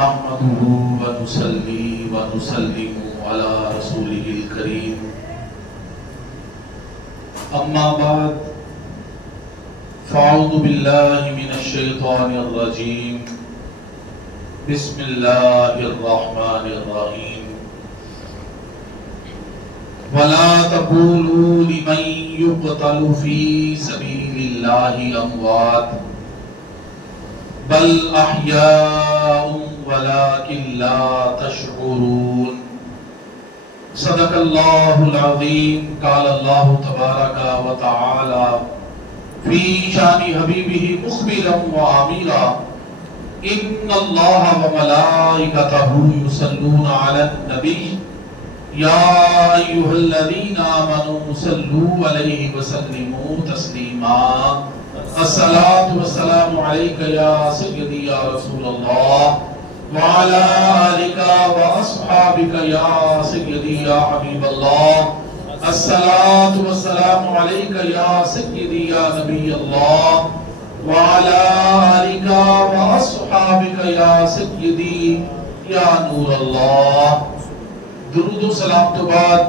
نحمده ونصلي ونسلم على رسوله الكريم اما بعد فاعوذ بالله من الشيطان الرجيم بسم الله الرحمن الرحيم ولا تقولوا لمن يقتل في سبيل الله اموات بل احياء ولكن لا تشعرون صدق الله العظيم قال الله تبارك وتعالى في شان حبيبه مخبرا وعاملا ان الله وملائكته يصلون على النبي يا ايها الذين امنوا صلوا عليه وسلموا تسليما الصلاة والسلام عليك يا سيدي يا رسول الله وعلى آلك وأصحابك يا سيدي يا حبيب الله الصلاة والسلام عليك يا سيدي يا نبي الله وعلى آلك وأصحابك يا سيدي يا نور الله درود و سلام تو بعد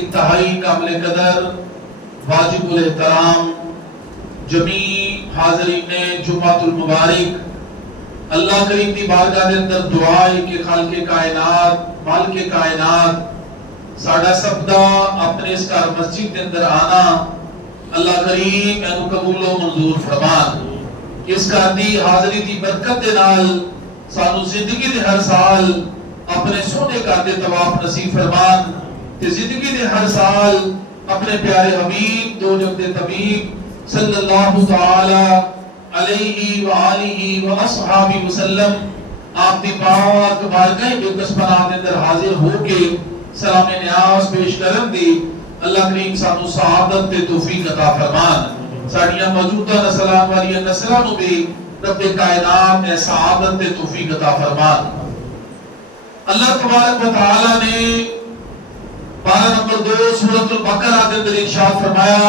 انتہائی کامل قدر واجب الاحترام جمیع حاضرین جمعۃ المبارک اللہ کریم دی بارگاہ دے اندر دعا ہے کہ خالق کائنات مالک کائنات ساڈا سب دا اپنے اس گھر مسجد دے اندر آنا اللہ کریم اینو قبول و منظور فرمان اس گھر دی حاضری دی برکت دے نال سانو زندگی دے ہر سال اپنے سونے گھر دے طواف نصیب فرمان تے زندگی دے ہر سال اپنے پیارے حبیب دو جگ دے طبیب صلی اللہ تعالی علیہ وآلہ وآصحابہ وسلم آپ دی پاک بارگاہ مقدس پناہ دے اندر حاضر ہو کے سلام نیاز پیش کرن دی اللہ کریم سانو سعادت تے توفیق عطا فرمان ساڈیاں موجودہ نسلاں والی نسلاں نو بھی رب کائنات میں سعادت تے توفیق عطا فرمان اللہ تبارک و تعالی نے پارہ نمبر 2 سورۃ البقرہ کے اندر ارشاد فرمایا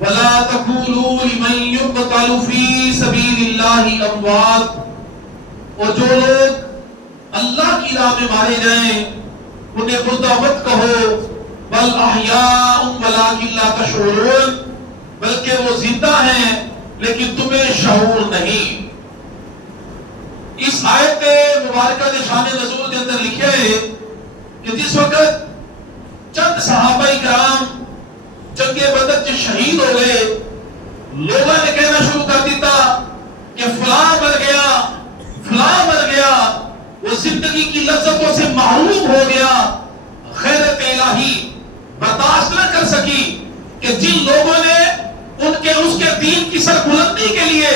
وَلَا تَقُولُوا لِمَن يُقْتَلُ فِي سَبِيلِ اللَّهِ أَمْوَاتٌ اور جو لوگ اللہ کی راہ میں مارے جائیں انہیں مردہ مت کہو بل احیاء ولیکن لا تشعرون بلکہ وہ زندہ ہیں لیکن تمہیں شعور نہیں. اس آیت مبارکہ کے شان نزول کے اندر لکھے ہے کہ جس وقت چند صحابہ کرام جنگ بدر کے شہید ہو گئے لوگوں نے کہنا شروع کر دیتا کہ فلاں مر گیا وہ زندگی کی لذتوں سے محروم ہو گیا. غیرت الہی برداشت نہ کر سکی کہ جن لوگوں نے ان کے اس کے دین کی سربلندی کے لیے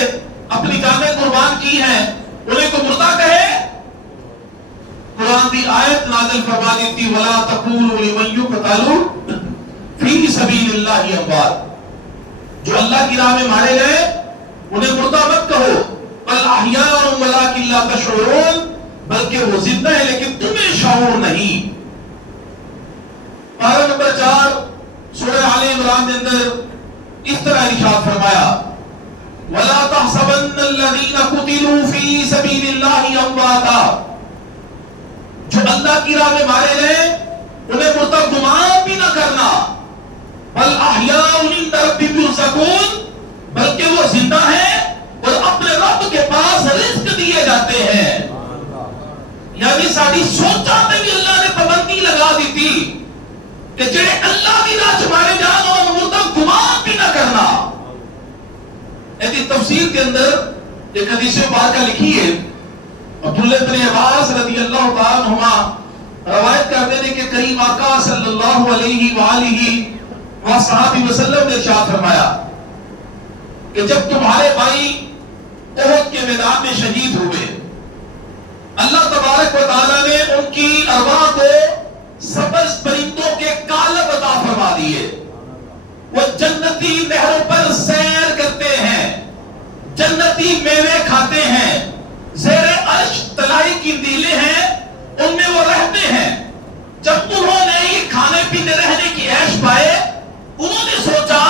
اپنی جانیں قربان کی ہیں انہیں کو مردہ کہے. قرآن دی آیت نازل فرما دیتی وَلَا تَقُولُوا لِمَن يُقْتَلُ فِي سَبِيلِ اللَّهِ أَمْوَاتٌ جو اللہ کی راہ میں مارے گئے انہیں مردہ مت کہو بل احیاء ولیکن لا تشعرون بلکہ وہ زندہ ہے لیکن تمہیں شعور نہیں. پارہ نمبر 4 سورہ آل عمران کے اندر اس طرح ارشاد فرمایا وَلَا تَحْسَبَنَّ الَّذِينَ قُتِلُوا فِي سَبِيلِ اللَّهِ أَمْوَاتًا جو اللہ کی راہ میں مارے گئے انہیں مردہ گمان بھی نہ کرنا بل احیاء عند ربہم یرزقون بلکہ وہ زندہ ہیں اور اپنے رب کے پاس رزق دیے جاتے ہیں. یعنی ساری سوچاں تے بھی اللہ نے پابندی لگا دی تھی کہ جڑے اللہ کی راہ مارے جان اور مردہ گمان بھی نہ کرنا. ایسی تفسیر کے اندر ایک حدیث مبارکہ لکھی ہے عبداللہ بن عباس رضی اللہ تعالیٰ عنہما روایت کرتے ہیں کہ کریم آقا صلی اللہ علیہ وآلہ وصحابہ وسلم نے ارشاد فرمایا کہ جب تمہارے بھائی احد کے میدان میں شہید ہوئے اللہ تبارک و تعالیٰ نے ان کی ارواح کو سبز پرندوں کے قالب عطا فرما دیے. وہ جنتی نہروں پر سیر کرتے ہیں جنتی میوے کھاتے ہیں زیر عرش طلائی کی نیلے ہیں ان میں وہ رہتے ہیں. جب انہوں نے یہ کھانے پینے رہنے کی عیش پائے انہوں نے سوچا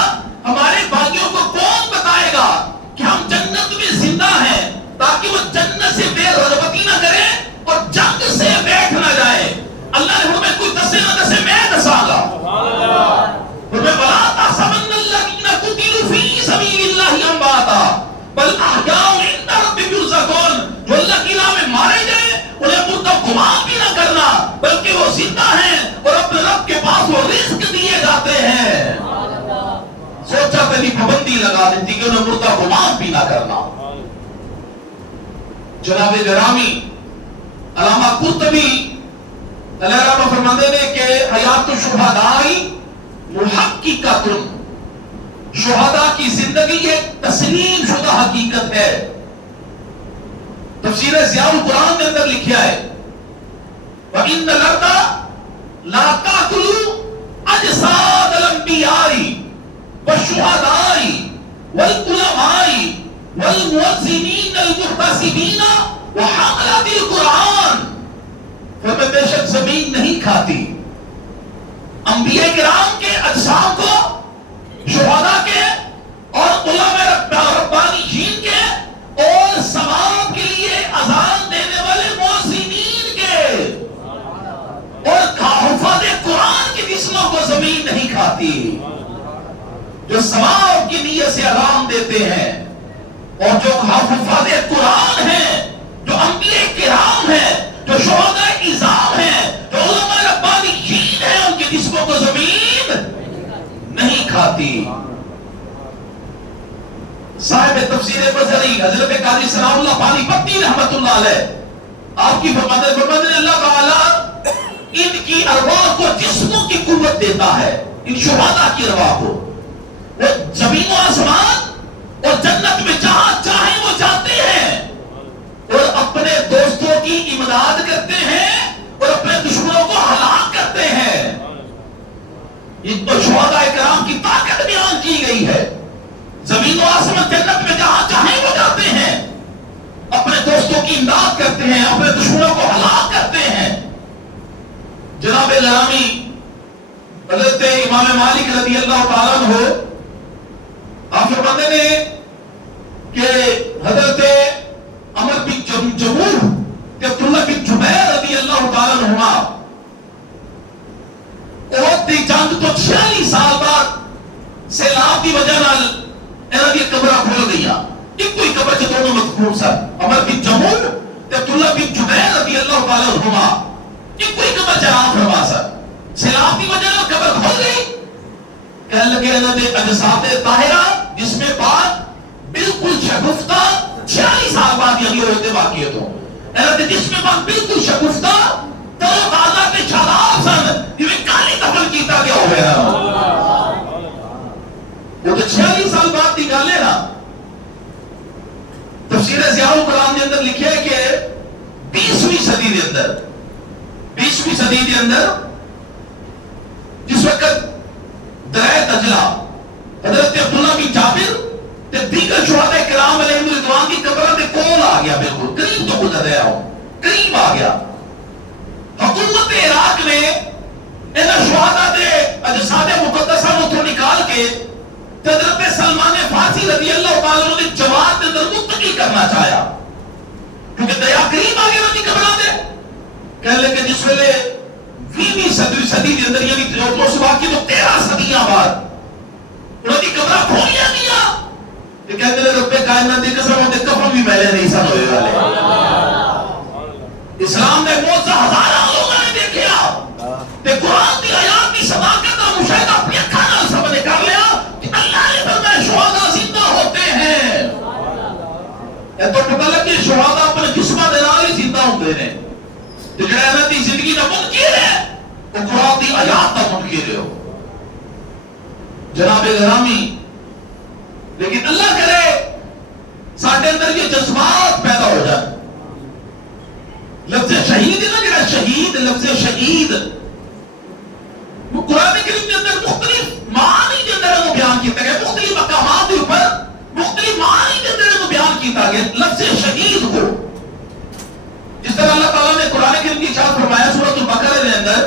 ہمارے بھائیوں کو کون بتائے گا کہ ہم جنت میں زندہ ہیں تاکہ وہ جنت سے بے لباس و رزق دیے جاتے ہیں. سوچا تیری پابندی لگا دیتی کہ انہیں مردہ غلام بھی نہ کرنا. جناب گرامی علامہ قرطبی علیہ رحمہ فرماتے ہیں کہ حیات الشہداء محققۃ، شہداء کی زندگی ایک تسلیم شدہ حقیقت ہے. تفسیر ضیاء القرآن کے اندر لکھا ہے وَإِنَّ الْأَرْضَ لَا تَأْكُلُ أَجْسَادَ الْأَنْبِيَاءِ وَالشُّهَدَاءِ وَالْعُلَمَاءِ وَالْمُوَزِّنِينَ الْمُحْتَسِبِينَ وَحَمَلَةِ الْقُرْآنِ. فرمایا بے شک زمین نہیں کھاتی انبیاء کرام کے اجسام کو، شہداء کے اور علماء ربانیین کے اور ثواب کے لیے اذان دینے والے مؤذنین کے اور حفاظ قرآن کے جسموں کو زمین نہیں کھاتی. جو ثواب کی نیت سے اذان دیتے ہیں اور جو حفاظ قرآن ہیں، جو انبیاء کرام ہیں، جو شہداء عظام ہیں، جو علماء ربانیین ہیں، ان کے جسموں کو زمین نہیں کھاتی. صاحب تفسیر بصری حضرت قاضی ثناء اللہ پانی پتی رحمت اللہ علیہ آپ کی فرماتے ہیں اللہ تعالی ان کی ارواح کو جسموں کی قوت دیتا ہے. ان شہداء کی ارواح کو وہ زمین و آسمان اور جنت میں جہاں چاہیں وہ جاتے ہیں اور اپنے دوستوں کی امداد کرتے ہیں اور اپنے دشمنوں کو ہلاک کرتے ہیں. ان کو شہداء کرام کی طاقت بیان کی گئی ہے. زمین و آسمان جنت میں جہاں چاہیں وہ جاتے ہیں، اپنے دوستوں کی امداد کرتے ہیں، اپنے دشمنوں کو ہلاک کرتے ہیں. جناب گرامی حضرت امام مالک رضی اللہ تعالیٰ عنہ آپ فرماتے ہیں کہ حضرت عمر بن جموح کہ عبداللہ بن جبیر رضی اللہ تعالیٰ عنہما احد دی جنگ تو 46 سال بعد سیلاب کی وجہ نال انہاں دی قبراں کھل گئیاں. ایک کوئی قبر چ دونوں مدفون سن، عمر بن جموح تے عبداللہ بن جبیر رضی اللہ تعالیٰ عنہما ایک کوئی قبر چ آرام فرما سن. سیلاب کی وجہ نال قبر کھل گئی. کہنے لگے انہاں دے اجساد طاہرہ جس میں بعد بالکل شگفتہ 46 سال بعد یعنی ہوتے واقعیت ہوں انہاں دے جس میں بعد بالکل شگفتہ تر تازہ تے شاداب سن جویں کالی دفن کیتا گیا ہویا. وہ تو 46 سال بعد کی گل ہے نا. تفسیر ضیاء القرآن کے اندر لکھا ہے کہ 20ویں صدی کے اندر جس وقت دریا دجلہ حضرت عبداللہ بن جابر تے دیگر شہداء کرام علیہم رضوان کی قبروں کے کول آ گیا، بالکل قریب تو گزر رہا ہوں، قریب آ گیا. حکومت عراق نے انہاں شہداء دے اجساد مقدسہ کو نکال کے حضرت سلمان فارسی رضی اللہ تعالیٰ عنہ نے جواد کے اندر منتقل کرنا چاہیا کیونکہ دریا قریب آ گیا انہاں قبراں دے. کہہ لے کہ جس ویلے 20ویں صدی کے اندر یعنی جو صبح کی تو 13 صدیاں بعد انہاں دی قبراں کھولیاں گیا کہ کہتے ہیں رب کائنات دی قسم ہوتے کفن بھی میلے نہیں سن ہوئے والے. اسلام نے موجزہ ہزاراں لوگوں نے دیکھیا تے قرآن دی آیات کی صداقت اور مشاہدہ اپنی اکھاں نال سب نے کر لیا کہ اللہ نے فرمایا شہداء زندہ ہوتے ہیں. اے تو پتہ لگے شہداء اپنے جسماں دے نال ہی زندہ ہوندے نے. تے جڑا انہاں دی زندگی دا منکر ہے وہ قرآن دی آیات دا منکر ہے. جناب گرامی لیکن اللہ کرے ساڈے اندر یہ جذبات پیدا ہو جائے. لفظ شہید ہے نا، جڑا شہید لفظ شہید وہ قرآن کریم کے اندر مختلف معانی کے اندر وہ بیان کیتا گیا، مختلف مقامات کے اوپر مختلف معانی کے اندر وہ بیان کیتا گیا لفظ شہید کو. جس طرح اللہ تعالیٰ نے قرآن کریم کی ارشاد فرمایا سورۃ البقرہ کے اندر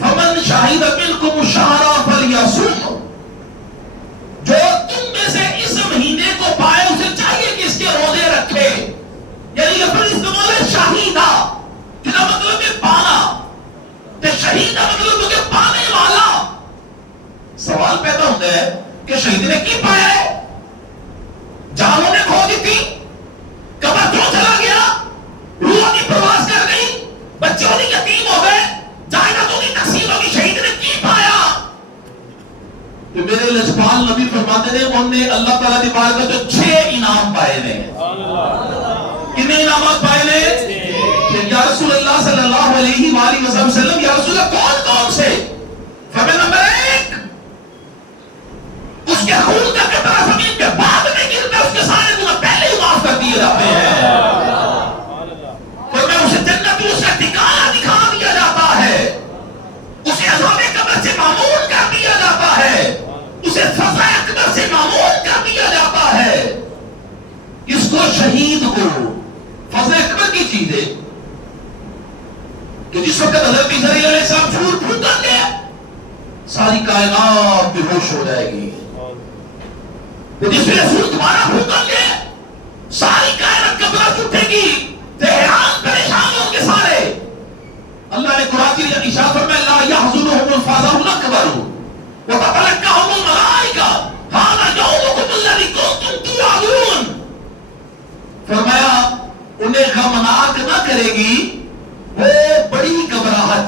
فمن شہد منکم الشہر فلیصم، جو تم میں سے اس مہینے کو پائے اسے چاہیے کہ اس کے روزے رکھے. یعنی لفظ استعمال ہے شہیدہ جس کا مطلب ہے پانا، تے شہید کا مطلب ہے پانے والا. سوال پیدا ہوتا ہے کہ شہید نے کی پایا ہے؟ جانوں نے کھو دی تھی، قبر کیوں چلا گیا، روح کی پرواز کر گئی، بچے ہونے یتیم ہو گئے، جائیداد ہوگی تقسیم ہوگی، شہید نے کی پایا؟ پاک نے تو 6 انعام پائے نے. کتنے انعامات پائے نے؟ یا رسول اللہ صلی اللہ علیہ وآلہ وسلم، یا رسول اللہ کون کون سے؟ فرمایا نمبر 1، اس کے خون کا قطرہ زمین پہ بعد میں گرتا ہے، اس کے سارے گناہ پہلے ہی معاف کر دیے جاتے ہیں. فرمایا اسے جنت میں اس کا ٹھکانہ دکھا دیا جاتا ہے، اسے عذاب قبر سے معمون کر دیا جاتا ہے، اسے سزا اکبر سے معمون کر دیا جاتا ہے. اس کو شہید کو فضل اکبر کی چیز ہے کہ جس وقت حضرت عیسیٰ علیہ السلام پھول پھونکیں گے ساری کائنات بے ہوش ہو جائے گی. جس میں پھول دوبارہ پھونکیں گے ساری کائنات کبرات اٹھے گی، حیران پریشان ہوں گے سارے. اللہ نے قرآن کی ارشاد فرمایا لا يحزنهم الفزع الاکبر وتتلقاهم الملائکہ ھذا یومکم الذی کنتم توعدون. فرمایا انہیں غمناک نہ کرے گی وہ بڑی گھبراہٹ.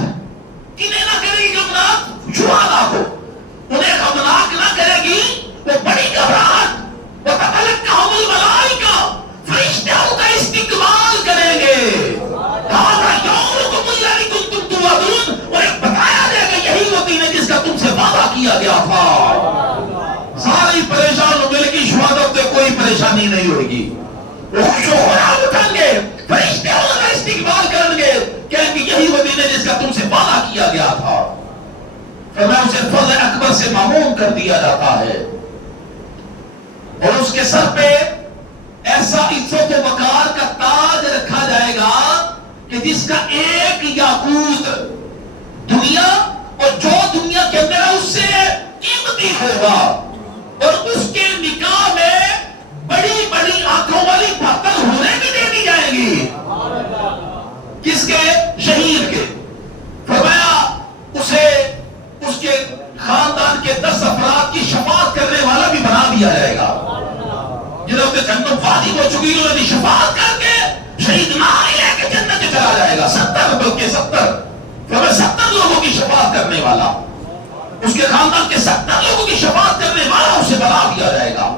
کنہیں نہ کرے گی غمناک؟ شہداء کو. انہیں غمناک نہ کرے گی وہ بڑی گھبراہٹ. وتتلقاهم الملائکہ، فرشتے ان کا استقبال کریں گے. ھذا یومکم الذی کنتم توعدون، اور ایک بتایا جائے گا یہی وہ دن ہے جس کا تم سے وعدہ کیا گیا تھا. ساری پریشان ہوں گے لیکن شہداء کو کوئی پریشانی نہیں ہوئے گی. وہ خوش و خراب اٹھیں گے، فرشتے ان کا استقبال کریں گے، کہیں گے یہی وہ دن ہے جس کا تم سے وعدہ کیا گیا تھا. فرمایا اسے فضل اکبر سے معمون کر دیا جاتا ہے اور اس کے سر پہ ایسا عزت و وقار کا تاج رکھا جائے گا کہ جس کا ایک یاقوت دنیا اور جو دنیا کے اندر ہے اس سے قیمتی ہوگا. اور اس کے نکاح میں بڑی بڑی آنکھوں والی بہتر ہونے بھی دے دی جائیں گی. کس کے؟ شہید کے. فرمایا اسے اس کے خاندان کے 10 افراد کی شفاعت کرنے والا بھی بنا دیا جائے گا. جنہوں نے جنت واجب ہو چکی انہوں نے شفاعت کر کے شہید نام لے کے جنت میں چلا جائے گا. 70 بلکہ 70. فرمایا 70 لوگوں کی شفاعت کرنے والا، اس کے خاندان کے 70 لوگوں کی شفاعت کرنے والا اسے بنا دیا جائے گا.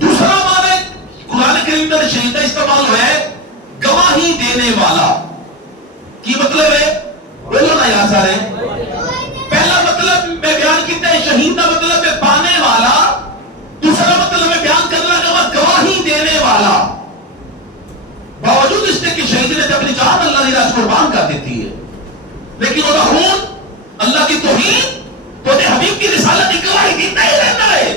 دوسرا معنی قرآن کریم میں شہید کا استعمال ہوا ہے گواہی دینے والا. کی مطلب ہے؟ بولو نا یہاں سارے. پہلا مطلب میں بیان کیتا ہے شہید کا مطلب ہے پانے والا. دوسرا مطلب میں بیان کرنا کہ گواہی دینے والا. باوجود اس نے کہ شہید نے اپنی جان اللہ نے راج قربان کر دیتی ہے لیکن وہ خون اللہ کی توہین تو حبیب کی رسالت کی گواہی دیتا ہی رہتا ہے.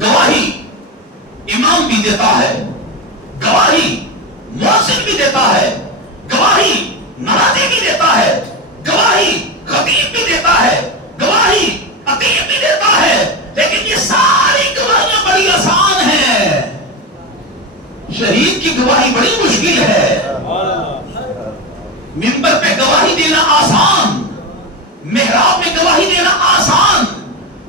گواہی امام بھی دیتا ہے، گواہی محسن بھی دیتا ہے، گواہی نمازی بھی دیتا ہے، گواہی خطیب بھی دیتا ہے، گواہی عتیق بھی دیتا ہے. لیکن یہ ساری گواہیاں بڑی آسان ہیں، شہید کی گواہی بڑی مشکل ہے. منبر پہ گواہی دینا آسان، محراب میں گواہی دینا آسان،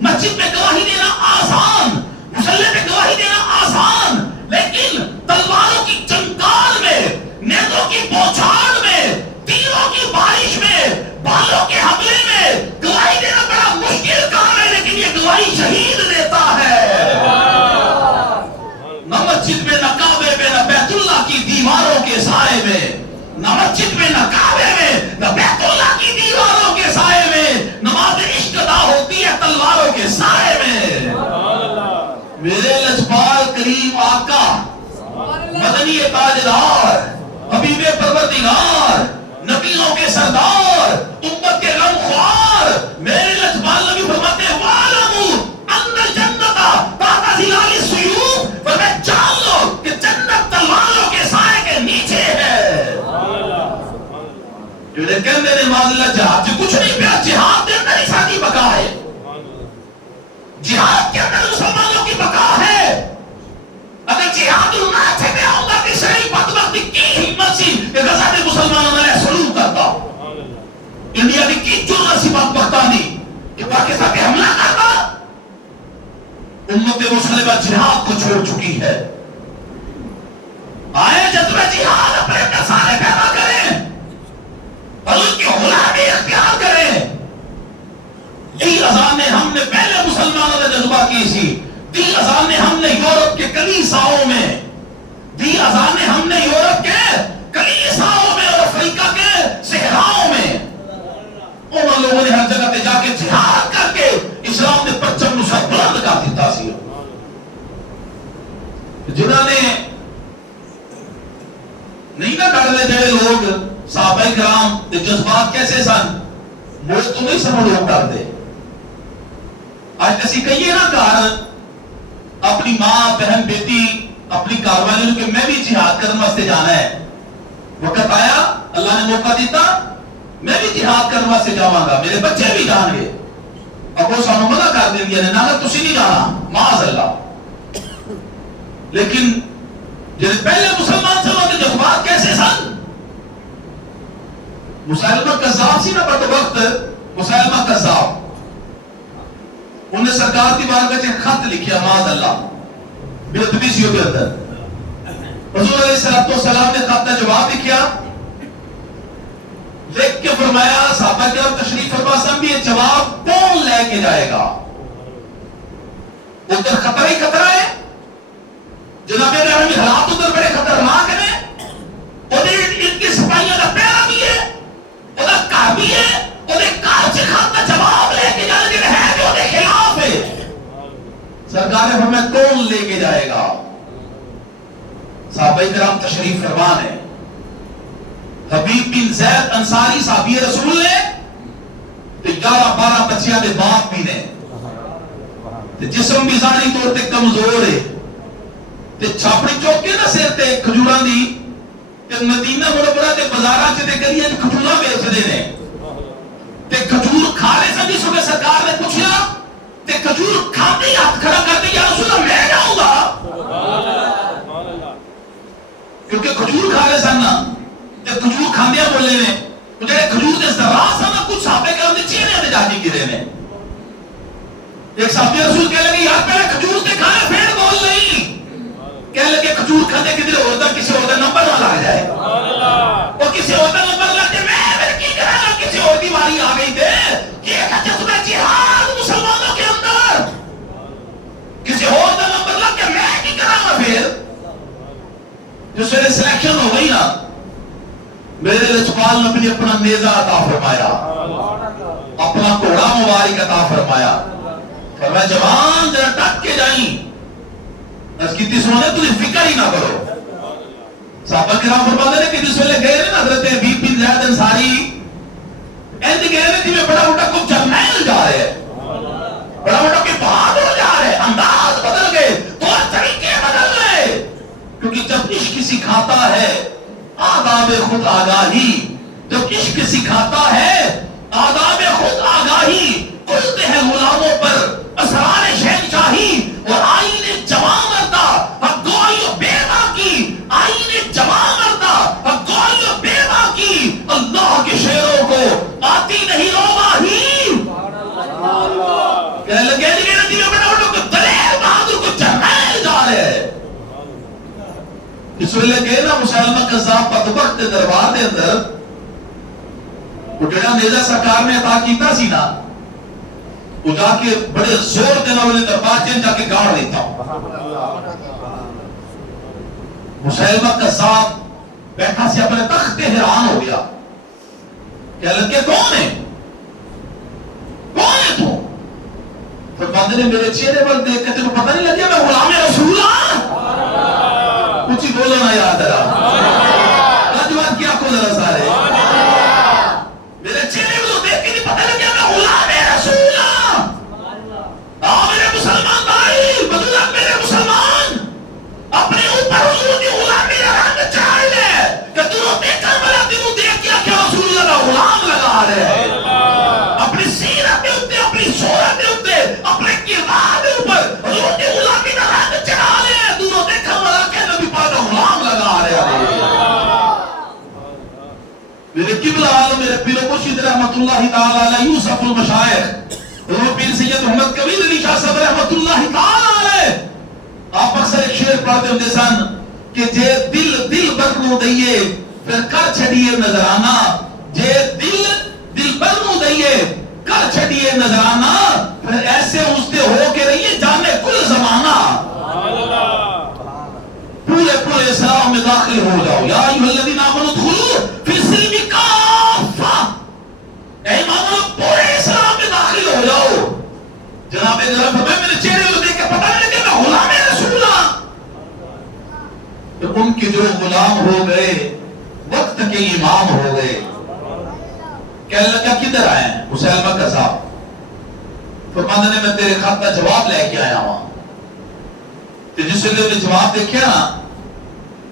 مسجد میں گواہی دینا آسان، مصلی پہ گواہی دینا آسان، لیکن تلواروں کی چنکار میں، نیزوں کی بوچھاڑ میں، تیروں کی بارش میں، بالوں کے حملے میں گواہی دینا بڑا مشکل کام ہے. لیکن یہ گواہی شہید دیتا ہے. نہ مسجد میں، نہ کعبے میں، نہ بیت اللہ کی دیواروں کے سائے میں، نہ مسجد میں، نہ کعبے میں، نہ بیت اللہ کی دیواروں کے سائے میں. نماز عشق ادا ہوتی ہے تلواروں کے سائے میں. میرے لجپال کریم آقا، مدنی تاجدار، حبیب پروردگار، نبیوں کے سردار، امت کے غمخوار، میرے لجپال نبی فرماتے ہیں وَعَلَمُوا أَنَّ الْجَنَّةَ تَحْتَ ظِلَالِ السُّيُوفِ، اور میں جان لو کہ جنت تلواروں کے سائے کے نیچے ہے. جو کہتے ہیں معاذ اللہ جہاد جو کچھ نہیں پیا، جہاد کے اندر ہی ساری بقا ہے. جہاد کے اندر مسلمانوں کی بقا ہے. اگر جہاد المات سے میں آؤں گا کہ شریف بدبختی کی ہمت سی کہ غزہ نے مسلمانوں نے سلوک کرتا، انڈیا کی جرأت سی بدبختانی کہ پاکستان پہ حملہ کرتا. امت مسلمہ جہاد کو چھوڑ چکی ہے. آئے جذبہ جہاد اپنے اندر سارے پیدا کریں اور ان کی غلامی اختیار کریں. یہی اذان ہم نے پہلے مسلمان مسلمانوں کا جذبہ کی سی دی اذانیں ہم نے یورپ کے کلیساؤں میں دی اذانیں ہم نے یورپ کے کلیساؤں میں اور افریقہ کے صحراؤں میں ان لوگوں نے ہر جگہ پہ جا کے جہاد کر کے اسلام نے پرچم نصرت بلند کر دیتا سی جنہوں نے نہیں نہ کر لے جائے لوگ صحابہ کرام کے جذبات کیسے سن وہ تو نہیں سمجھ لوگ کر دے آج کسی کہیے نا کار اپنی ماں بہن بیٹی اپنی کاروالیوں کہ میں بھی جہاد کرنے واسطے جانا ہے وقت آیا اللہ نے موقع دیتا میں بھی جہاد کرنے واسطے جاواں گا میرے بچے بھی جان گے اب وہ سانو منع کر دیں گے نہ تسی نہیں جانا معاذ اللہ لیکن جن پہلے مسلمان سنوں کے جذبات کیسے سن مسلمہ کذاب سی نا بد وقت مسلمہ کذاب انہیں سرکار کی بارگاہ میں خط لکھیا معاذ اللہ بے ادبی سی کے اندر حضور علیہ السلام نے خط کا جواب لکھیا لکھ کے فرمایا صحابہ کرام تشریف فرما سن بھی یہ جواب کون لے کے جائے گا ادھر خطرہ ہی خطرہ ہے جناب رحمی حالات ادھر بڑے خطرناک ہیں ادھر ان کی سپاہیوں کا پیرا بھی ہے ادھر کار بھی ہے ادھر کار سے خط کا جواب لے کے جانے کے ہے جو ادھر خلاف ہے سرکار نے فرمایا کون لے کے جائے گا صحابہ کرام تشریف فرمان ہے حبیب بن زید انصاری صحابی رسول نے 11-12 بچیاں دے باپ بھی نے جسم بھی ظاہری طور تے کمزور ہے تے چھاپڑی چوک کے نہ سر تے کھجوراں دی تے مدینہ منورہ دے بازاراں چ تے گلیاں چ کھجوراں بیچدے نے تے کھجور کھا رہے سن جس وقت سرکار نے پوچھا تے کھجور کھاتے ہی ہاتھ کھڑا کرتے یا رسول اللہ میں جاؤں گا کیونکہ کھجور کھا رہے سن نا تے کھجور کھاندیاں بولے نے جڑے کھجور دے ذرات سن کچھ صحابہ کرام دے چہرے تے جا کے گرے نے ایک صحابی رسول کہنے لگے یار پہلے کھجور تے کھانا پھر بول نہیں کہنے لگے کھجور کھانے کدھر ہوتا کسی اور دا نمبر نہ لگ جائے اور کسی اور دا نمبر لگ جائے میں کی کرا گا کسی اور دی باری آ گئی تھے یہ ایک جذبہ جہاد مسلمانوں کے اندر کسی اور دا نمبر لگ جائے میں کی کرا گا پھر جس ویلے سلیکشن ہو گئی نا میرے لچپال نے اپنی اپنا نیزہ عطا فرمایا اپنا گھوڑا مبارک عطا فرمایا فرمایا جوان ذرا ڈٹ کے جائیں اس کی سونے تجھے فکر ہی نہ کرو صحابہ کرام فرماتے ہیں کہ جس ویلے گئے نا حضرت حبیب بن زید انصاری ایسے گئے نا کہ بڑا موٹا کچھ جرنیل جا رہے ہیں بڑا موٹا کوئی بہادر جا رہے ہیں انداز بدل گئے طور طریقے بدل گئے کیونکہ جب عشق سکھاتا ہے آداب خود آگاہی جب عشق سکھاتا ہے آداب خود آگاہی کھلتے ہیں غلاموں پر اسرار شہنشاہی اور آئین جوان مردہ حقائی و بیوہ کی آئین جوان مردہ حقائی و بیوہ کی اللہ کے شعروں کو آتی نہیں روباہی کہنے لگے ندی میں بڑا اٹھو کہ دلیر بہادر کو جرنیل جا رہے ہیں اس ویلے گئے نا مسلمہ قذاب بدبخت دربار دے اندر وہ جڑا نیزہ سرکار نے عطا کیتا سی نا وہ جا کے بڑے زور دینا والے دربار چین جا کے گاڑ لیتا مسلمہ قذاب بیٹھا سی اپنے تخت حیران ہو گیا کہنے لگے کون ہے تو پھر بندے نے میرے چہرے پر دیکھ کے تجھے پتہ نہیں لگیا میں غلام رسول کچھ ہی بولو نا یاد رہا راجوات کیا کو ذرا سارے میرے چہرے کو دیکھ کے نہیں پتہ لگیا میں غلام رسول آؤ میرے مسلمان بھائی بدولت میرے مسلمان اپنے اوپر حضور کی غلامی رنگ چڑھا لے کہ تنہوں دیکھر والا تنہوں دیکھ کیا کہ رسول اللہ کا غلام لگا رہے ہیں اپنی سیرت کے اوپر اپنی صورت کے اوپر اپنے کردار کے اوپر حضور کی غلامی کا رنگ چڑھا لے تنہوں دیکھر والا کہ نبی پاک کا غلام لگا رہے ہیں میرے قبلہ عالم میرے پیر و مرشد رحمت اللہ تعالی علیہ یوسف المشائخ حضور پیر سید محمد کبیر علی شاہ صاحب رحمت اللہ تعالی علیہ آپ اکثر ایک شعر پڑھتے ہوتے سن کہ جے دل بر نو دئیے پھر کر چھڑیے نظرانہ جے دل بر نو دئیے کر چھڑیے نظرانہ پھر ایسے استے ہو کے رہیے جانے کل زمانہ پورے پورے اسلام میں داخل ہو جاؤ یا ایھا الذین آمنوا ادخلوا فی السلم کافہ اے ایمان پورے اسلام میں داخل ہو جاؤ جناب گرامی فرمائے میرے چہرے کو دیکھ کے پتہ نہیں کہ میں غلام رسول ہوں تو ان کے جو غلام ہو گئے وقت کے امام ہو گئے کہنے لگا کدھر آئے ہیں مسلمہ کا صاحب فرمانے نے میں تیرے خط کا جواب لے کے آیا ہوں تو جس ویلے نے جواب دیکھا نا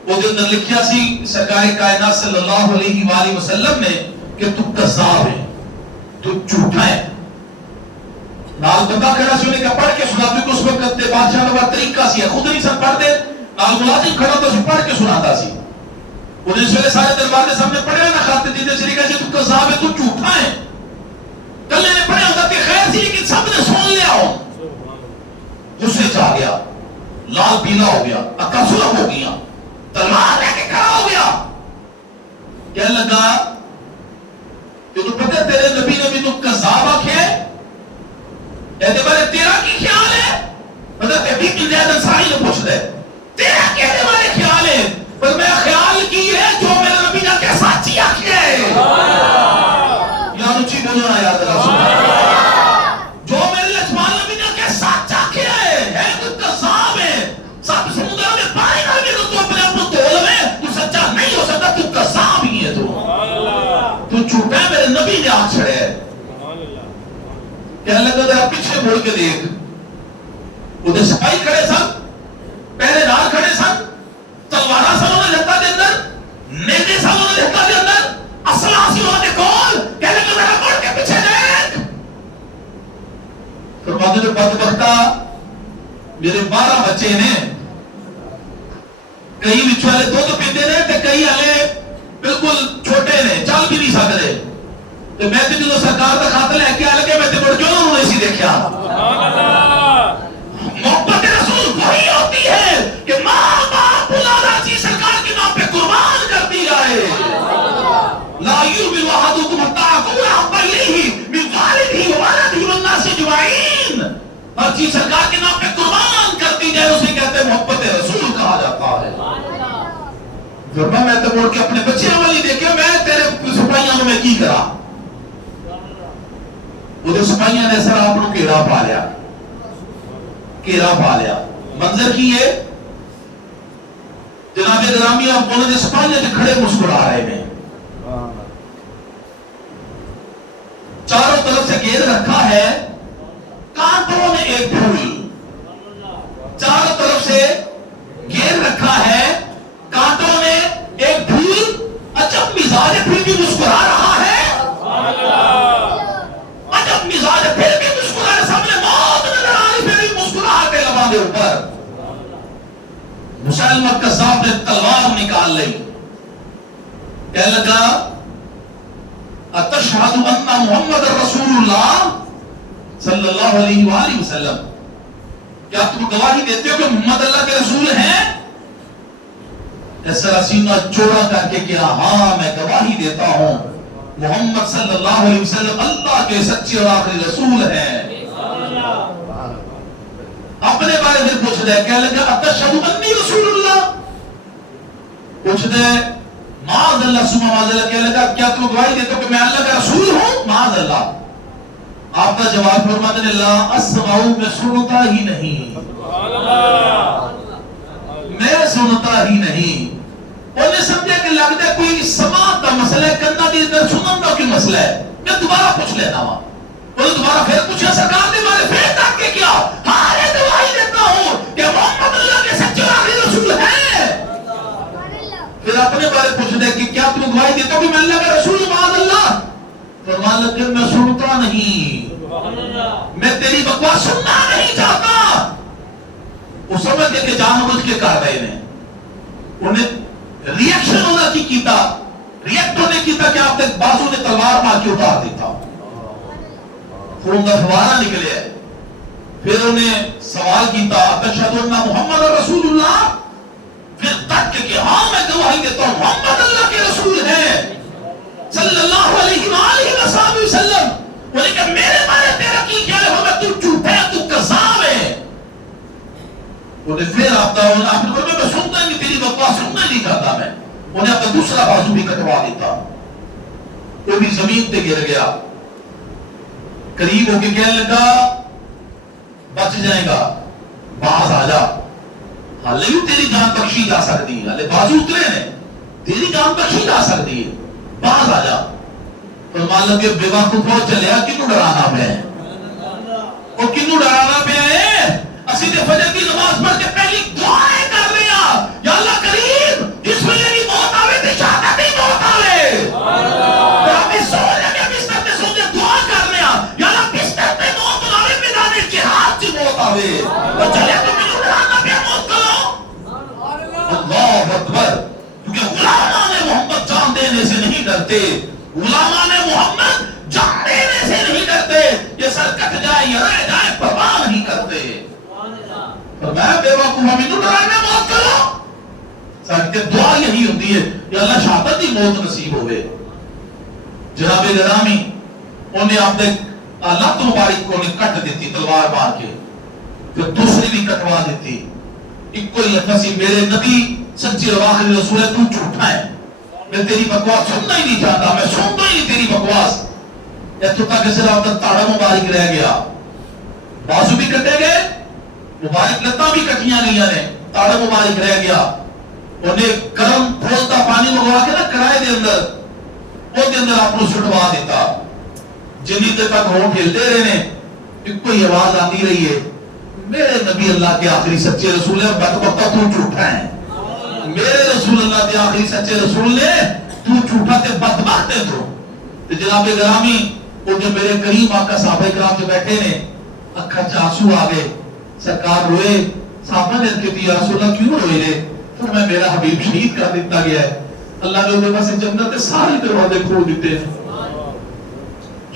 وہ جو اندر لکھیا سی سرکار کائنات صلی اللہ علیہ وآلہ وسلم نے کہ تو کذاب ہے تو جھوٹا ہے نال بندہ کھڑا سی انہیں کہا پڑھ کے سنا کیونکہ اس وقت بادشاہ کا طریقہ سی خود نہیں سن پڑھ دے نال ملازم کھڑا تو پڑھ کے سناتا سی وہ جس ویلے سارے دربار کے سامنے پڑھے نا خط دیتے چلی گئے تو کذاب ہے تو جھوٹا ہے کلے نے پڑھے ہوتا کہ خیر سی لیکن سب نے سن لیا ہو غصے چاہ گیا لال پیلا ہو گیا اکا سلب ہو گیا تلوار لے کے کھڑا ہو گیا کہنے لگا کہ تو پتہ تیرے نبی نے بھی تو کذاب آکھے کہتے بارے تیرا کی خیال ہے مطلب کہ بھی زیادہ انصاری نے پوچھ دے تیرا کہنے والے خیال ہے پر میں خیال کی ہے جو میرے نبی نے کہ سچی آکھے یا رچی بولو نا یاد رسول جو میرے لجمان نبی نے کہ سچ آکھے ہے تو کذاب ہے سب سمندر میں پانی نہ بھی تو اپنے آپ کو تول میں تو سچا نہیں ہو سکتا تو کذاب ہی ہے تو جھوٹا ہے میرے نبی نے آنکھ چھڑے ہے کہنے لگا ذرا پیچھے مڑ کے دیکھ ادھر سپاہی کھڑے سن پہرے دار کھڑے سن تلوارا سن انہیں لہتا دے اندر نیزے سن انہیں لہتا دے اندر اسلحہ سی انہیں کول کہنے لگا ذرا مڑ کے پیچھے دیکھ فرماتے جو بدبختہ میرے 12 بچے نے کئی بچوں والے دودھ پیتے نے تے کئی والے بالکل چھوٹے نے چل بھی نہیں سکتے تو میں تے جو سرکار دا خط لے کے آ لگے میں تے مڑ جو انہوں نے سی دیکھا محبت رسول وہی ہوتی ہے کہ ماں باپ اولاد جی سرکار کے نام پہ قربان کر دی جائے لا یؤمن احدکم حتی اکون احب الیہ من والدہ وولدہ والناس اجمعین ہر چیز سرکار کے نام پہ قربان کر دی جائے اسے کہتے ہیں محبت رسول کہا جاتا ہے فرمایا میں تے مڑ کے اپنے بچیاں والی دیکھے میں تیرے سپاہیاں میں کی کرا وہ سپاہیاں نے سر آپ کو گھیرا پا لیا منظر کی ہے جناب گرامی آپ بولے جو سپاہیاں جو کھڑے مسکرا رہے ہیں چاروں طرف سے گھیر رکھا ہے کانٹوں نے ایک پھول چاروں طرف سے گھیر رکھا ہے کانٹوں نے ایک پھول عجب مزاج پھر بھی مسکرا رہا ہے عجب مزاج پھر بھی مسکرا رہا سامنے موت نظر آ رہی پھر بھی مسکرا کے لباں دے اوپر مسلمہ کذاب نے تلوار نکال لی کہنے لگا اتشہد ان محمد رسول اللہ صلی اللہ علیہ وآلہ وسلم کیا تم گواہی دیتے ہو کہ محمد اللہ کے رسول ہیں ایسا سینہ چوڑا کر کے کیا ہاں میں گواہی دیتا ہوں محمد صلی اللہ علیہ وسلم اللہ کے سچے اور آخری رسول ہیں اپنے بارے میں پوچھ دے کہنے لگا اتشہد انی رسول اللہ پوچھ دے معاذ اللہ سمع معاذ اللہ کہنے لگا کیا تم گواہی دیتے ہو کہ میں اللہ کا رسول ہوں معاذ اللہ آپ کا جواب فرماتے ہیں لا اسمع میں سنتا ہی نہیں میں سنتا ہی نہیں انہیں سمجھا کہ لگتا ہے کوئی سماعت کا مسئلہ ہے کندہ دی اندر سنن کا کوئی مسئلہ ہے میں دوبارہ پوچھ لیتا ہوں انہیں دوبارہ پھر پوچھا سرکار نے بارے پھر تک کے کیا ہارے گواہی دیتا ہوں کہ محمد اللہ کے سچے آخری رسول ہیں پھر اپنے بارے پوچھ دے کہ کیا تم گواہی دیتا ہو کہ میں اللہ کا رسول معاذ اللہ فرمان لگے میں سنتا نہیں میں تیری بکواس سننا نہیں چاہتا وہ سمجھ گئے کہ جان بوجھ کے کر رہے ہیں انہیں ریئیکشن ہونا کی کیتا ریئیکٹ ہونے کیتا کہ آپ تک بازو نے تلوار مار کے اتار دیتا خون کا فوارہ نکلے پھر انہیں سوال کیتا اتشہد ان محمد رسول اللہ پھر تک کہ ہاں میں گواہی دیتا ہوں محمد اللہ کے رسول ہیں صلی اللہ علیہ وآلہ وسلم وہ کہ میرے بارے تیرا کی خیال ہے؟ تو جھوٹا ہے، تو کذاب ہے۔ انہیں پھر آپ نے میں سنتا ہی نہیں، تیری بکواس سننا نہیں چاہتا میں۔ انہیں اپنا دوسرا بازو بھی کٹوا دیتا، وہ بھی زمین پہ گر گیا۔ قریب ہو کے کہنے لگا بچ جائے گا، باز آ جا، حالے بھی تیری جان بخشی جا سکتی ہے، حالے بازو اترے ہیں، تیری جان بخشی جا سکتی ہے، باز آ جا۔ فرمان لگے بیوقوف ہو چلیا، کنوں ڈرانا پہ ہے؟ وہ کنوں ڈرانا پہ ہے؟ اسی نے فجر کی نماز پڑھ کے پہلی دعائیں کر رہے ہیں، یا اللہ کریم جس میں میری موت آوے تے شہادت ہی موت آوے۔ اور ہمیں سو لگے بستر پہ سو کے دعا کر رہے ہیں، یا اللہ بستر پہ موت آوے، میدان جہاد سے موت آوے۔ اور چلے تو کنوں ڈرانا پہ موت کرو۔ اللہ اکبر، کیونکہ غلامان محمد جان دینے سے نہیں ڈرتے، غلامان محمد جان دینے سے نہیں ڈرتے، یہ سر کٹ جائے یا رہ جائے پرواہ نہیں کرتے۔ فرمایا بے وقوف ہمیں نو ڈرانا موت کرو۔ ساتھ دعا یہی ہوتی ہے کہ اللہ شہادت ہی موت نصیب ہوئے۔ جناب گرامی انہیں اپنے لات مبارک کو کٹ دیتی تلوار مار کے، پھر دوسری بھی کٹوا دیتی۔ ایک کوئی لفظ میرے نبی سچی اور آخری رسول ہے، تو جھوٹا ہے، میں تیری بکواس سننا ہی نہیں چاہتا، میں سنتا ہی نہیں تیری بکواس۔ تو تک صرف تاڑا مبارک رہ گیا، بازو بھی کٹے گئے، مبارک لتا بھی کٹیاں گئی نے، تاڑا مبارک رہ گیا۔ انہیں گرم پھولتا پانی منگوا کے نا کرائے دے اندر، وہ دے اندر آپ کو سٹوا دیتا۔ جنی تک ہونٹ ہلتے رہے نے، ایک کوئی آواز آتی رہی ہے، میرے نبی اللہ کے آخری سچے رسول ہے، بدبختہ تو جھوٹا ہے۔ میرے رسول اللہ کے آخری سچے رسول نے، تو جھوٹا تے بدبخت ہے۔ تو جناب گرامی وہ جو میرے کریم آقا صحابہ کرام جو بیٹھے نے، اکھا چاسو آگے، سرکار روئے، صحابہ نے کہتے یا رسول اللہ کیوں روئے لے؟ فرمایا میرا حبیب شہید کر دیتا گیا ہے، اللہ نے انہیں بس جنت کے سارے دروازے کھول دیتے ہیں۔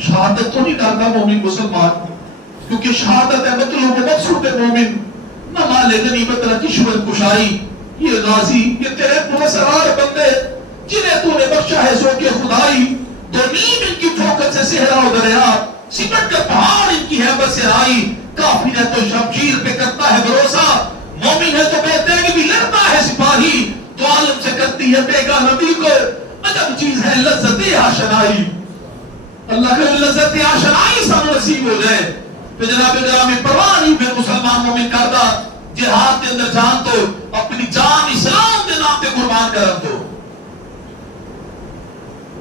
شہادت تو نہیں ڈالتا مومن مسلمان، کیونکہ شہادت ہے مطلوب مقصود مومن، نہ مالے غنیمت رکھی شبت کشائی، یہ غازی، یہ تیرے پرسرار بندے جنہیں تو نے بخشا ہے سو کے خدائی، دو نیم ان کی ٹھوکر سے صحرا و دریا، سمٹ کر پہاڑ ان کی حیبت سے آئی، کافر ہے تو شمشیر پہ کرتا ہے بھروسہ، مومن ہے تو بے تیغ بھی لڑتا ہے سپاہی، تو عالم سے کرتی ہے بیگا نبی کو، عجب چیز ہے لذت آشنائی۔ اللہ کے لذت آشنائی سب نصیب ہو جائے۔ تو جناب گرامی پرواہ نہیں پھر مسلمان مومن کرتا، جہاد کے اندر جان تو اپنی جان اسلام کے نام پہ قربان کرن تو۔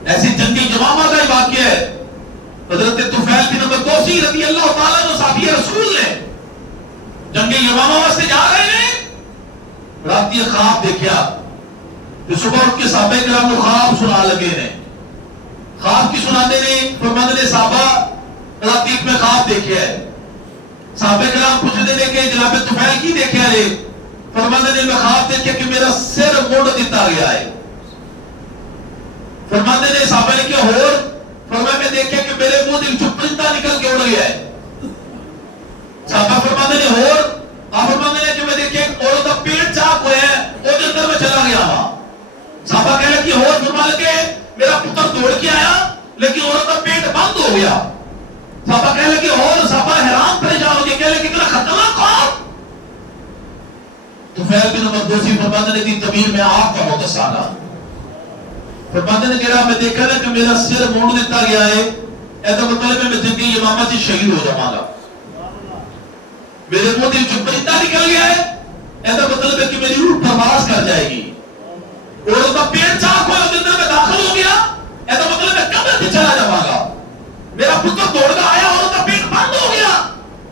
ایسی جنگی یمامہ کا ہی واقعہ ہے، حضرت طفیل بن دوسی رضی اللہ تعالیٰ عنہ صحابی رسول نے جنگی یمامہ واسطے جا رہے ہیں، رات یہ خواب دیکھا، جو صبح اٹھ کے صحابہ کرام کو خواب سنا لگے نے، خواب کی سناتے نے، فرماتے نے صحابہ رات ایک میں خواب دیکھا ہے، صحابہ کرام پوچھتے نے کہ جناب طفیل کی دیکھا ہے؟ فرماتے نے میں خواب دیکھا کہ میرا سر موڑ دیتا گیا ہے۔ فرماتے نے صحابہ نے کیا اور؟ فرمایا میں دیکھا کہ میرے منہ دل جو پرندہ نکل کے اڑ گیا ہے۔ صحابہ فرماتے نے اور؟ آپ فرماتے نے کہ میں دیکھا کہ عورت کا پیٹ چاک ہوا ہے، وہ کے اندر میں چلا گیا وہاں۔ صحابہ کہہ لگے اور؟ فرما لگے میرا پتر دوڑ کے آیا لیکن عورت کا پیٹ بند ہو گیا۔ صحابہ کہہ لگے اور؟ صحابہ حیران پریشان ہو گئے، کہہ لگے اتنا خطرناک خواب؟ طفیل بن دوسی فرماتے نے کہ تعبیر میں آگ کا مقص آنا، فرماتے نے کہا میں دیکھا نا کہ میرا سر موڑ دیتا گیا ہے، ایسا مطلب ہے میں جنگی یمامہ سے شہید ہو جاؤں گا۔ میرے منہ دل جو پرندہ نکل گیا ہے، ایسا مطلب ہے کہ میری روح پرواز کر جائے گی۔ اور اس کا پیٹ چاک ہوا اس اندر میں داخل ہو گیا، ایسا مطلب ہے قبر سے چلا جاؤں گا۔ میرا پتر دوڑ کر آیا اور اس کا پیٹ بند ہو گیا،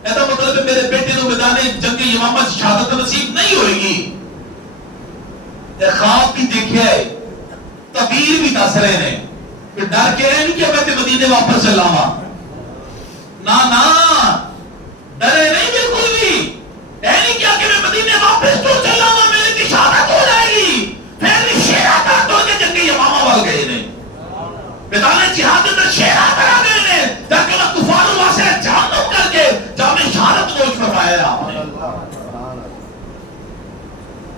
ایسا مطلب ہے میرے بیٹے کو میدان جنگی یمامہ سے شہادت نصیب نہیں ہوئے گی۔ خواب بھی دیکھا ہے، تعبیر بھی دس رہے ہیں، کہ ڈر کے رہے نہیں کہ میں مدینے واپس چلا ہوا، نا ڈرے نہیں بالکل بھی، اے نہیں کیا کہ میں مدینے واپس تو چلا ہوا، میرے کی شہادت ہو جائے گی۔ پھر شیرہ کر دو کہ جنگی یمامہ وال گئے نے، میدان جہاد اندر شیرہ کرا گئے نے، تاکہ اللہ کفار واسے جہنم کر کے جامع شہادت نوش فرمایا آپ نے۔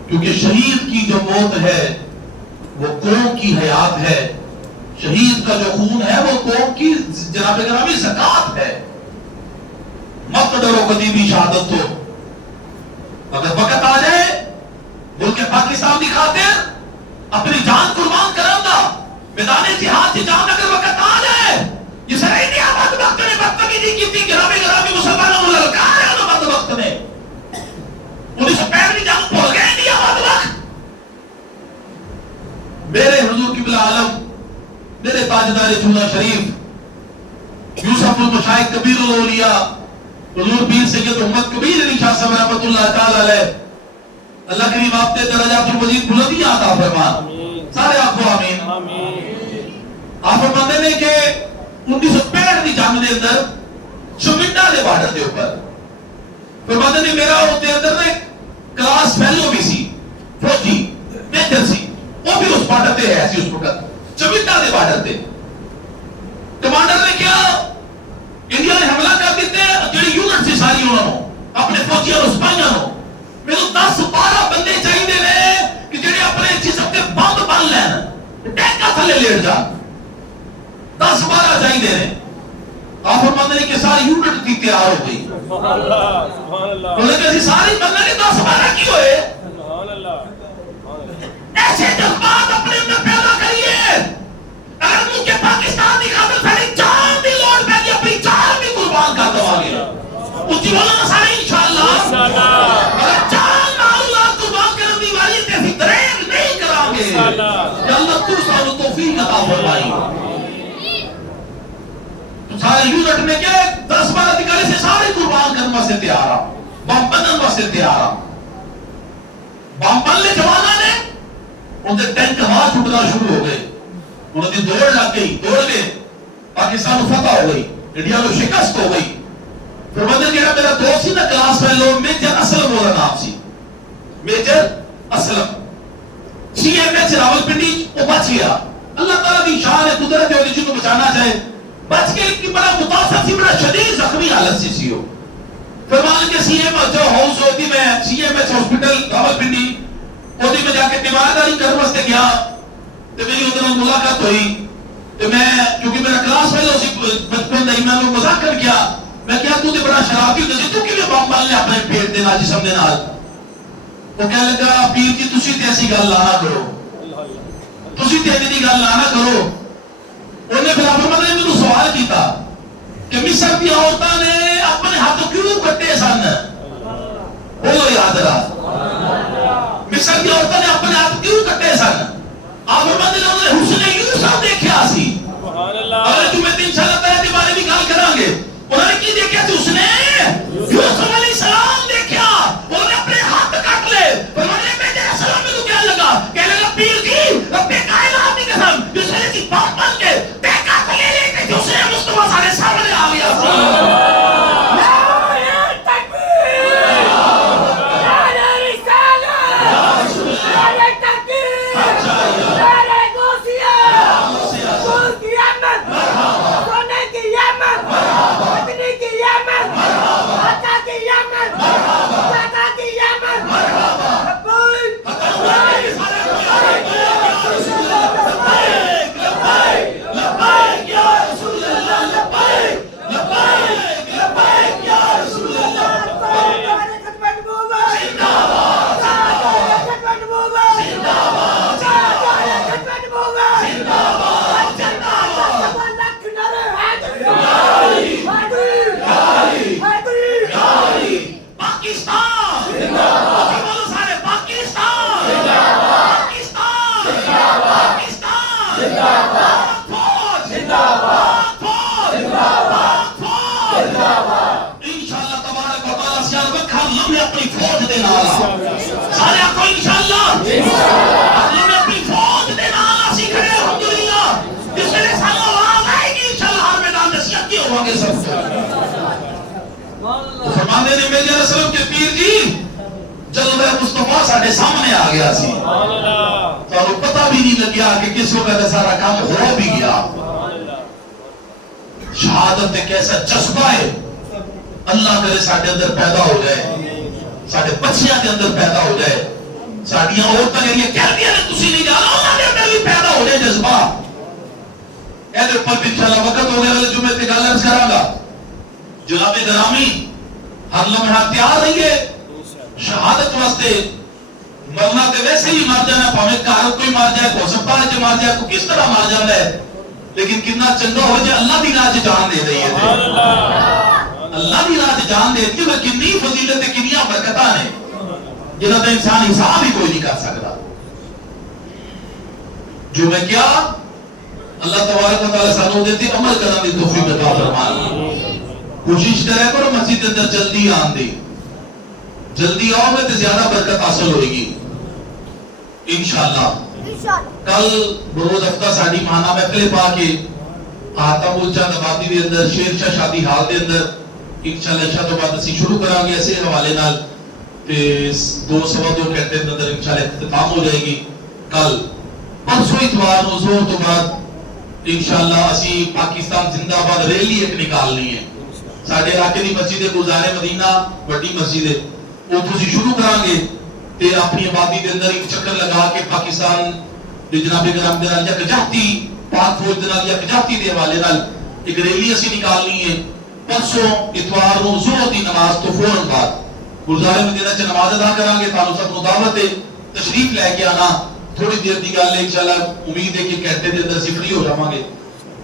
کیونکہ شہید کی جو موت ہے وہ قوم کی حیات ہے، شہید کا جو خون ہے وہ قوم کی جناب گرامی زکات ہے. مت ڈرو کبھی بھی شہادت تو اگر وقت آ جائے ملک پاکستان کی خاطر اپنی جان قربان کروں گا. میدان جہاد کی جان اگر وقت آ جائے جس نے انڈیا بدبخت نے بدتمیزی کی تھی گرامی مسلمانوں کو للکارا ہے بدبخت نے 1965 کی جنگ بھول گئے انڈیا بدبخت. میرے حضور قبلہ عالم میرے تاجدار چودہ شریف یوسف المشائخ کبیر الاولیاء حضور پیر سید محمد کبیر علی شاہ صاحب رحمۃ اللہ تعالی علیہ اللہ کریم آپ کے درجات المزید بلندیاں عطا فرمان. سارے آپ کو آمین. آپ فرماتے ہیں کہ 1965 کی جنگ دے اندر شمنڈا دے بارڈر دے اوپر فرماتے ہیں میرا ہوتے اندر نے کلاس فیلو بھی سی فوجی میجر سی وہ بھی اس بارڈر تے ہے سی اس وقت شمنڈا دے بارڈر تے. کمانڈر نے کیا انڈیا نے حملہ کر دیتے جڑی یونٹ سی ساری انہوں نے اپنے فوجیاں اور سپاہیاں نو میرے 10-12 بندے چاہیے نے کہ جڑے اپنے جسم تے بم بن لین ٹینکا تھلے لیٹ جان 10-12 چاہیے نے. آپ فرماتے ہیں کہ ساری یونٹ تھی تیار ہو گئی. سبحان اللہ سبحان اللہ. انہوں نے کہا ساری بندے نے 10-12 کی ہوئے. سبحان اللہ. ایسے جذبات اپنے اندر پیدا کریے. اگر ملک پاکستان کی خاطر پہلی جان دی لوڑ پہ گی اپنی جان بھی قربان کر دو گے. اچھی بولنا سارے انشاءاللہ. اگر جان اللہ قربان کرنے دی والی تے پھر دریغ نہیں کریں گے. یا اللہ تو سانو توفیق عطا فرمائی. تو سارے یونٹ میں کیا 10-12 دکھانے سے سارے قربان کرنے سے تیار ہیں. بم بننے سے تیار ہیں. بم بن لے جوانا نے ان کے ٹینک ہوا چھوٹنا شروع ہو گئے. انہوں نے دوڑ لگ گئی دوڑ گئے. پاکستان فتح ہو گئی انڈیا کو شکست ہو گئی. فرماتے کہ میرا دوست سی نا کلاس میں لوگ میجر اسلم والا نام سی major Aslam C M H Rawalpindi وہ بچ گیا. اللہ تعالیٰ کی شان ہے قدرت ہے جن کو بچانا چاہے بچ کے لیکن بڑا متاثر سی بڑا شدید زخمی حالت سی ہو. فرماتے کہ سی ایم جو ہاؤس ہوتی میں C M H hospital Rawalpindi ہوتی میں جا کے تیمارداری کرنے واسطے گیا تو میری ادھر ملاقات ہوئی. تو میں کیونکہ میرا کلاس فیلو سی بچپن نہیں میں نے مذاق کر کیا میں کیا تو بڑا شرابی ہوتا سی تو کیوں بم بن لے اپنے پیٹ دے نال جسم دے نال. وہ کہنے لگا پیر جی تسی تے ایسی گل نہ کرو تسی تے ایسی گل نہ کرو. انہیں پھر آپ نے مجھے سوال کیتا کہ مصر کی عورتوں نے اپنے ہاتھ کیوں کٹے سن. بولو یاد رہا مصر کی عورتوں نے اپنے ہاتھ کیوں کٹے سن. آپ نے حسن یوسف دیکھا سی. اگر تمہیں انشاءاللہ تعالیٰ کے بارے میں گل کریں گے انہوں نے کی دیکھا تھی اس نے یوسف علیہ السلام دیکھا انہوں نے اپنے ہاتھ کٹ لے. انہوں نے بیٹے السلام میں تو کیا لگا کہنے لگا پیر جی رب کائنات کی قسم جس نے کی بات بن کے ٹیکا کو لے لے کے جو سے مصطفیٰ سارے سامنے آ گیا. مصطفیٰ ساڑھے سامنے آ گیا سی اور پتہ بھی نہیں لگیا کہ کس وقت سارا کام ہو بھی گیا. شہادت ایک ایسا جذبہ ہے اللہ کرے ساڑھے اندر پیدا ہو جائے ساڑھے بچیاں کے اندر پیدا ہو جائے ساڑھیاں عورتیں یہ کہہ دیا نے تسی نہیں جانا انہوں نے اندر بھی پیدا ہو جائے جذبہ. پر انشاءاللہ وقت ہو گیا جمعے تے گل عرض کراں گا جناب گرامی ہر لمحہ تیار رہیے شہادت واسطے مرنا تے ویسے ہی مر جانا پاویں گھر کوئی مر جائے کو ہسپتال چ مر جائے کو کس طرح مر جاتا ہے لیکن کتنا چنگا ہو جائے اللہ دی راہ جان دے رہی ہے اللہ دی راہ جان دے دی وہ کتنی فضیلت تے کتنی برکتاں نے جنہاں دا انسان حساب ہی کوئی نہیں کر سکتا جو میں کیا اللہ تبارک و تعالی سانو دیتی عمل کرنے دی توفیق عطا فرمائے کوشش کرے کرو مسجد کے اندر جلدی آن دی جلدی آؤ گے تو زیادہ برکت حاصل ہوئے گی انشاءاللہ کل بروز ہفتہ ساڑی مانا محفل پا کے آتا ملچہ نباتی دے اندر شیر شاہ شادی حال دے اندر انشاءاللہ شاہ تو بات اسی شروع کرانگے ایسے حوالے نال دو سوا دو کہتے ہیں اندر انشاءاللہ اختتام ہو جائے گی کل پرسوں اتوار نوزور تو بعد انشاءاللہ اسی پاکستان زندہ باد ریلی ایک نکالنی ہے ساڑھے علاقے دی مسجد گزارے مدینہ بڑی مسجد ہے وہ تو اسی شروع کرانگے تے اپنی آبادی دے اندر ایک چکر لگا کے پاکستان دے جناب گرام دے نال یک جاتی پاک فوج دے نال یک جاتی دے حوالے نال ایک ریلی اسی نکالنی ہے پرسوں اتوار نو ظہر دی نماز تو فوراً بعد گزارے مدینہ چ نماز ادا کرانگے تانوں سب نو دعوت ہے تشریف لے کے آنا تھوڑی دیر دی گل ہے انشاءاللہ امید ہے کہ کہتے دے اندر فری ہو جاواں گے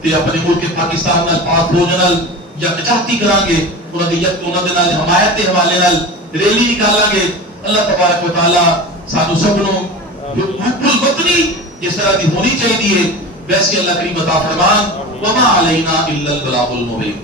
تے اپنے ملک پاکستان نال پاک فوج نال یک جاتی کرانگے انہاں دی یک انہاں دے نال حمایت دے حوالے نال ریلی نکالانگے اللہ تبارک و تعالی سانو سب نو حق الوطنی جس طرح دی ہونی چاہیے ویسے اللہ کریم عطا فرمان وما علینا الا البلاغ المبین